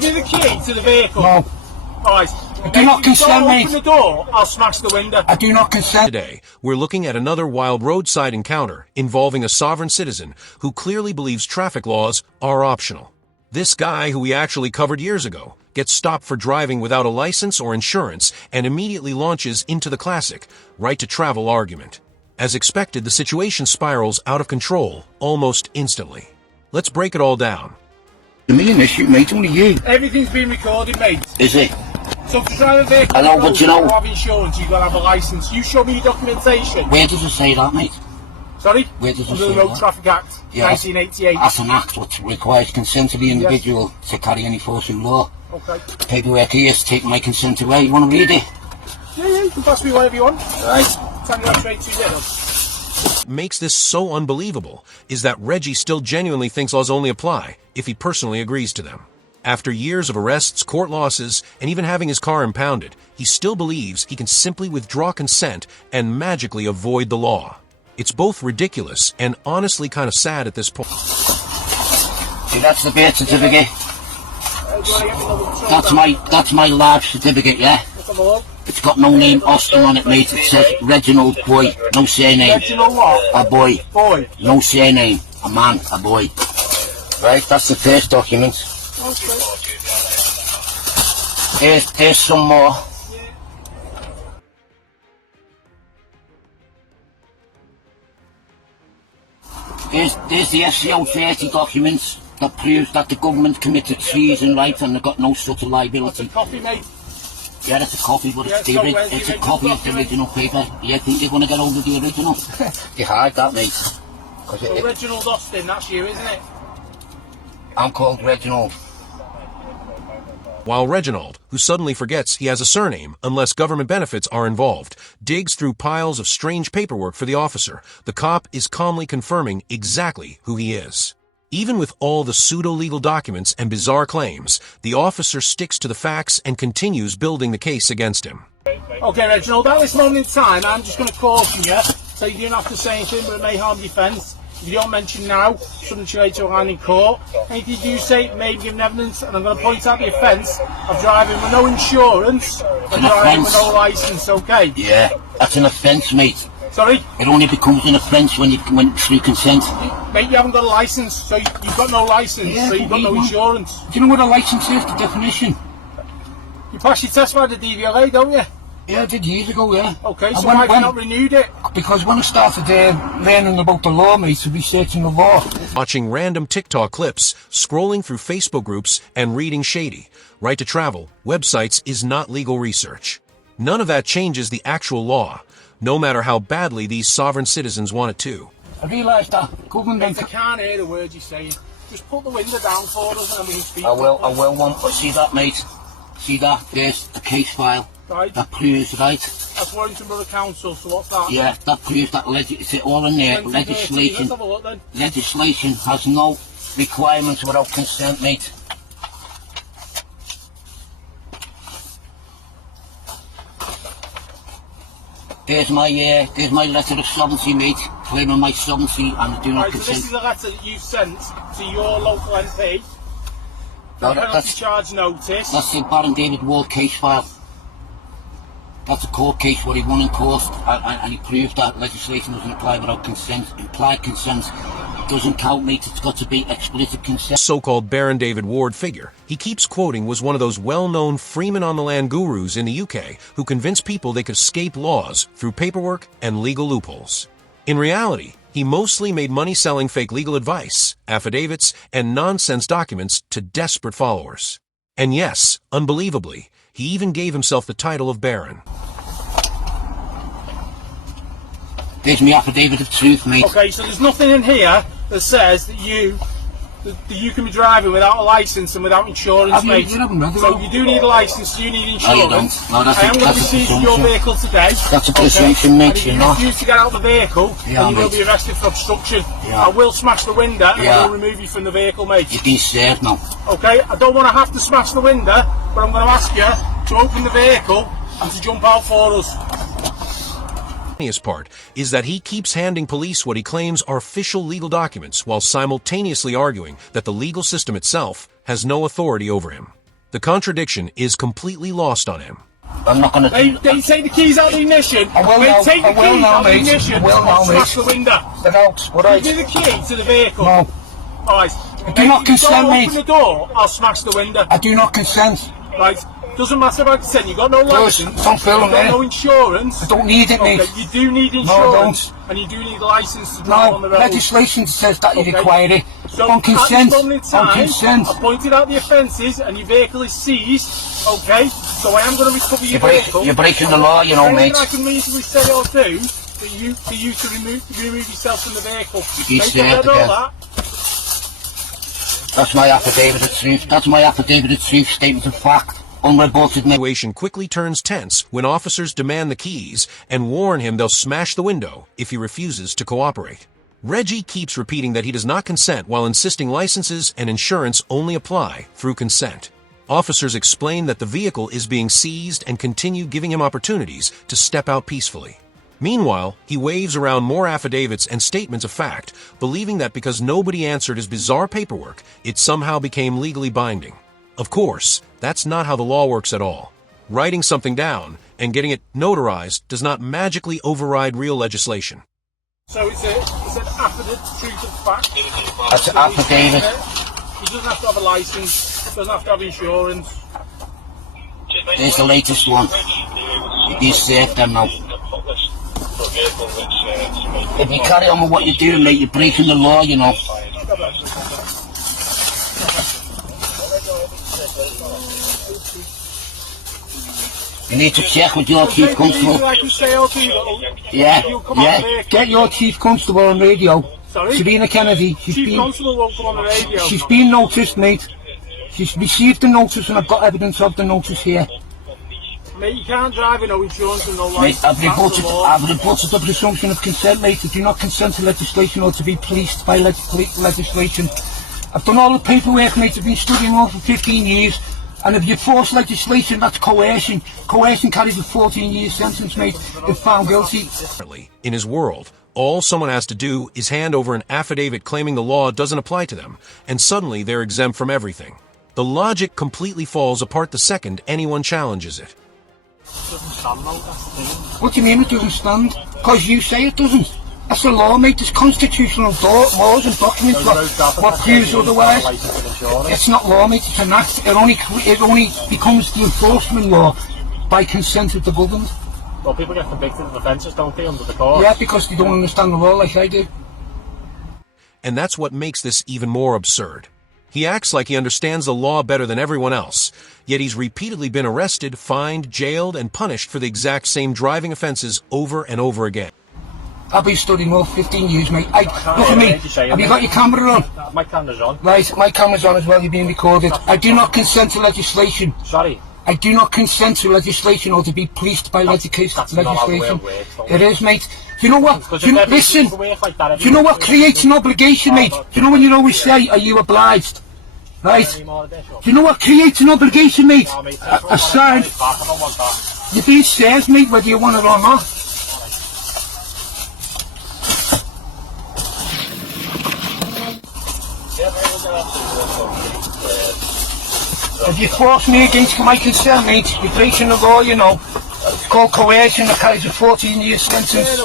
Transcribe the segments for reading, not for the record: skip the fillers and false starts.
give me the key to the vehicle. No. Alright. I do not consent, mate. Open the door, I'll smash the window. I do not consent. Today, we're looking at another wild roadside encounter involving a sovereign citizen who clearly believes traffic laws are optional. This guy, who we actually covered years ago, gets stopped for driving without a license or insurance and immediately launches into the classic right-to-travel argument. As expected, the situation spirals out of control almost instantly. Let's break it all down. To me an issue, mate, only you. Everything's been recorded, mate. Is it? So to drive a vehicle, I know, but you know, have insurance, you've got to have a license. You show me your documentation. Where does it say that, mate? Sorry? Where does it Under say the Road that? Traffic Act, Yeah, 1988. That's an act which requires consent of the individual to carry any force of law. Okay. Paperwork here is taking my consent away. You want to read it? Yeah, you can pass me whatever you want. Right. Tell me straight to you. What makes this so unbelievable is that Reggie still genuinely thinks laws only apply if he personally agrees to them. After years of arrests, court losses, and even having his car impounded, he still believes he can simply withdraw consent and magically avoid the law. It's both ridiculous and honestly kind of sad at this point. See, that's the birth certificate. That's my life certificate, yeah? It's got no name Austin on it, mate. It says Reginald Boy, no surname. Reginald what? A boy. Boy. No surname. A man, a boy. Right, that's the first document. Okay. There's some more. There's the SCO 30 documents that proves that the government committed treason, right, and they've got no sort of liability. Copy, mate. Yeah, it's a copy, but Yeah, it's a copy of the original paper. You think you're going to get hold of the original? You hide that, mate. So Reginald Austin, that's you, isn't it? I'm called Reginald. While Reginald, who suddenly forgets he has a surname unless government benefits are involved, digs through piles of strange paperwork for the officer, the cop is calmly confirming exactly who he is. Even with all the pseudo-legal documents and bizarre claims, the officer sticks to the facts and continues building the case against him. Okay, Reginald, at this moment in time, I'm just going to caution you, so you don't have to say anything, but it may harm defence. If you don't mention now, shouldn't you later on in court. Anything you do say may be given evidence, and I'm going to point out the offence of driving with no insurance and driving with no licence, okay? Yeah, that's an offence, mate. Sorry? It only becomes an offence when you went through consent. Mate, you haven't got a licence, so you've got no licence, Yeah, so you've got no insurance. Do you know what a licence is, the definition? You pass your test by the DVLA, don't you? Yeah, I did years ago, yeah. Okay, And so why have you not renewed it? Because when I started learning about the law, mate, researching the law. Watching random TikTok clips, scrolling through Facebook groups, and reading shady, right-to-travel websites is not legal research. None of that changes the actual law, no matter how badly these sovereign citizens want it to. I realised that government... I can't hear the words you're saying. Just put the window down for us and we can speak. I will want to see that, mate. See that? There's the case file. Right. That proves, right? That's Warrington Borough Council, so what's that? Yeah, that proves that it's all in there. Legislation. Let's have a look then. Legislation has no requirements without consent, mate. There's my letter of sovereignty, mate, claiming my sovereignty and I do not Right, so consent. this is a letter that you've sent to your local MP. No, Penalty charge notice. That's the Baron David Ward case file. That's a court case where he won in court and he proved that legislation doesn't apply without consent. Implied consent doesn't count, mate. It's got to be explicit consent. So-called Baron David Ward figure he keeps quoting was one of those well-known freemen-on-the-land gurus in the UK who convinced people they could escape laws through paperwork and legal loopholes. In reality, he mostly made money selling fake legal advice, affidavits, and nonsense documents to desperate followers. And yes, unbelievably, he even gave himself the title of Baron. There's my affidavit of truth, mate. Okay, so there's nothing in here that says that you can be driving without a licence and without insurance, mate. So you do need a licence, you need insurance. No, you don't. No, I am going to be seizing your vehicle today. That's a presumption, mate, And if you you know. refuse to get out of the vehicle, Yeah, then you will mate. be arrested for obstruction. Yeah. I will smash the window and Yeah. I will remove you from the vehicle, mate. You've been served now. Okay, I don't want to have to smash the window, but I'm going to ask you to open the vehicle and to jump out for us. The funniest part is that he keeps handing police what he claims are official legal documents while simultaneously arguing that the legal system itself has no authority over him. The contradiction is completely lost on him. I'm not going to do They take the keys out of the ignition. I will They now, take the I will keys now, out of the mate. ignition I will now, and smash mate. the window. Get out, alright? Give me the key to the vehicle. No, Alright. do not consent, mate. Open the door, I'll smash the window. I do not consent. Right. Doesn't matter about consent. You've got no license. Don't film You've got it. no insurance. I don't need it, mate. Okay, you do need insurance. And you do need a license to drive on the road. Legislation says that you require it. So Don't consent. at this moment in Don't time, consent. I pointed out the offences and your vehicle is seized. Okay, so I am going to recover your vehicle. You're breaking the law, you know, mate. I can reasonably say or do for you to remove yourself from the vehicle. You Make say sure you it know again. that. That's my affidavit of truth. That's my affidavit of truth, statement of fact. Unrebutted, mate. The situation quickly turns tense when officers demand the keys and warn him they'll smash the window if he refuses to cooperate. Reggie keeps repeating that he does not consent while insisting licenses and insurance only apply through consent. Officers explain that the vehicle is being seized and continue giving him opportunities to step out peacefully. Meanwhile, he waves around more affidavits and statements of fact, believing that because nobody answered his bizarre paperwork, it somehow became legally binding. Of course, that's not how the law works at all. Writing something down and getting it notarized does not magically override real legislation. So it's an affidavit, truth of fact. That's an affidavit. He doesn't have to have a license, doesn't have to have insurance. There's the latest one. You safe them now. If you carry on with what you're doing, mate, you're breaking the law, you know. You need to check with your chief constable. Yeah. Get your chief constable on radio. Sorry? Serena Kennedy. Chief constable won't come on the radio. She's been noticed, mate. She's received the notice and I've got evidence of the notice here. Mate, you can't drive with no insurance and no Mate, license. I've rebutted the presumption of consent, mate. I do not consent to legislation or to be policed by legislation. I've done all the paperwork, mate. I've been studying law for 15 years. And if you force legislation, that's coercion. Coercion carries a 14-year sentence, mate, if found guilty. In his world, all someone has to do is hand over an affidavit claiming the law doesn't apply to them, and suddenly they're exempt from everything. The logic completely falls apart the second anyone challenges it. What do you mean it doesn't stand? Because you say it doesn't. That's the law, mate. There's constitutional laws and documents what proves otherwise. It's not law, mate. It's an act. It only becomes the enforcement law by consent of the government. Well, people get convicted of offences, don't they, under the court? Yeah, because they don't understand the law like I do. And that's what makes this even more absurd. He acts like he understands the law better than everyone else, yet he's repeatedly been arrested, fined, jailed, and punished for the exact same driving offenses over and over again. I've been studying law for 15 years, mate. Look at me. Have you got your camera on? My camera's on. Right, my camera's on as well. You're being recorded. I do not consent to legislation. Sorry? I do not consent to legislation or to be policed by legislation. It is, mate. Do you know what? Listen. Do you know what creates an obligation, mate? Do you know when you always say, are you obliged? Right? Do you know what creates an obligation, mate? A sign. You're being served, mate, whether you want it or not. If you force me against my consent, mate, you're breaking the law, you know. It's called coercion, that carries a 14-year sentence.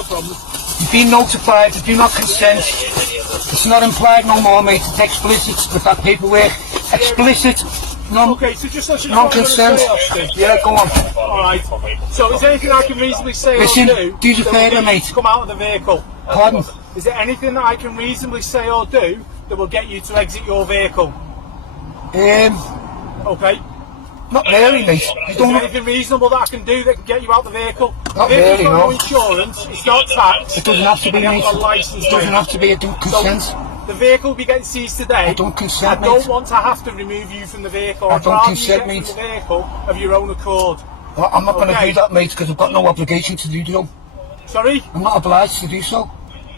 You've been notified, I do not consent. It's not implied no more, mate. It's explicit with that paperwork. Explicit. Okay, so just let you non-consent. Yeah, go on. Alright. So is there anything I can reasonably say Listen, or do a favour, mate. Come out of the vehicle? Pardon? Is there anything that I can reasonably say or do that will get you to exit your vehicle? Okay. Not really, mate. Is there anything reasonable that I can do that can get you out the vehicle? Not really, no. No insurance, it's not tax. It doesn't have to be, mate. It doesn't have to be. I don't consent. So, the vehicle will be getting seized today. I don't consent, mate. I don't want to have to remove you from the vehicle. I don't consent, mate. From the vehicle of your own accord. Well, I'm not going to do that, mate, because I've got no obligation to do so. Sorry? I'm not obliged to do so.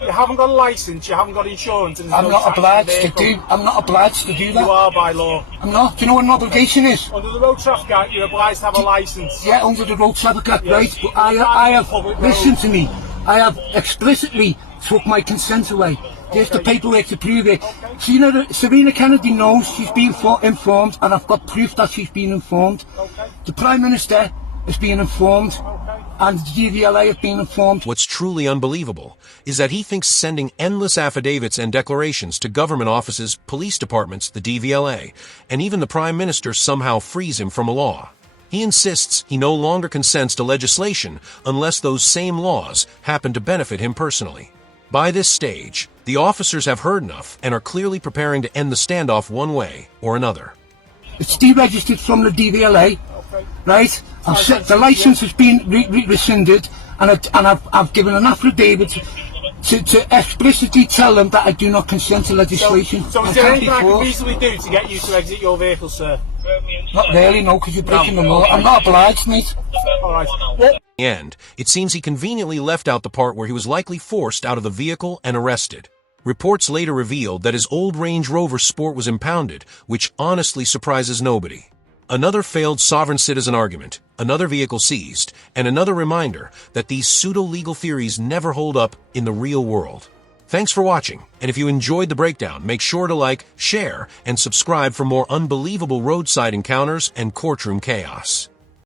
You haven't got a licence, you haven't got insurance, and I'm not obliged to do. I'm not obliged to do that. You are by law. I'm not. Do you know what an obligation is? Under the Road Traffic Act, you're obliged to have a licence. Yeah, under the Road Traffic Act, right? But I have. Listen to me. I have explicitly took my consent away. There's the paperwork to prove it. Serena Kennedy knows she's been informed, and I've got proof that she's been informed. The Prime Minister is being informed, and the DVLA have been informed. What's truly unbelievable is that he thinks sending endless affidavits and declarations to government offices, police departments, the DVLA, and even the Prime Minister somehow frees him from a law. He insists he no longer consents to legislation unless those same laws happen to benefit him personally. By this stage, the officers have heard enough and are clearly preparing to end the standoff one way or another. It's deregistered from the DVLA, right? The licence has been rescinded, and I've given an affidavit to explicitly tell them that I do not consent to legislation. So is there anything I can reasonably do to get you to exit your vehicle, sir? Not really, no, because you're breaking the law. I'm not obliged, mate. Alright. In the end, it seems he conveniently left out the part where he was likely forced out of the vehicle and arrested. Reports later revealed that his old Range Rover Sport was impounded, which honestly surprises nobody. Another failed sovereign citizen argument, another vehicle seized, and another reminder that these pseudo-legal theories never hold up in the real world. Thanks for watching, and if you enjoyed the breakdown, make sure to like, share, and subscribe for more unbelievable roadside encounters and courtroom chaos.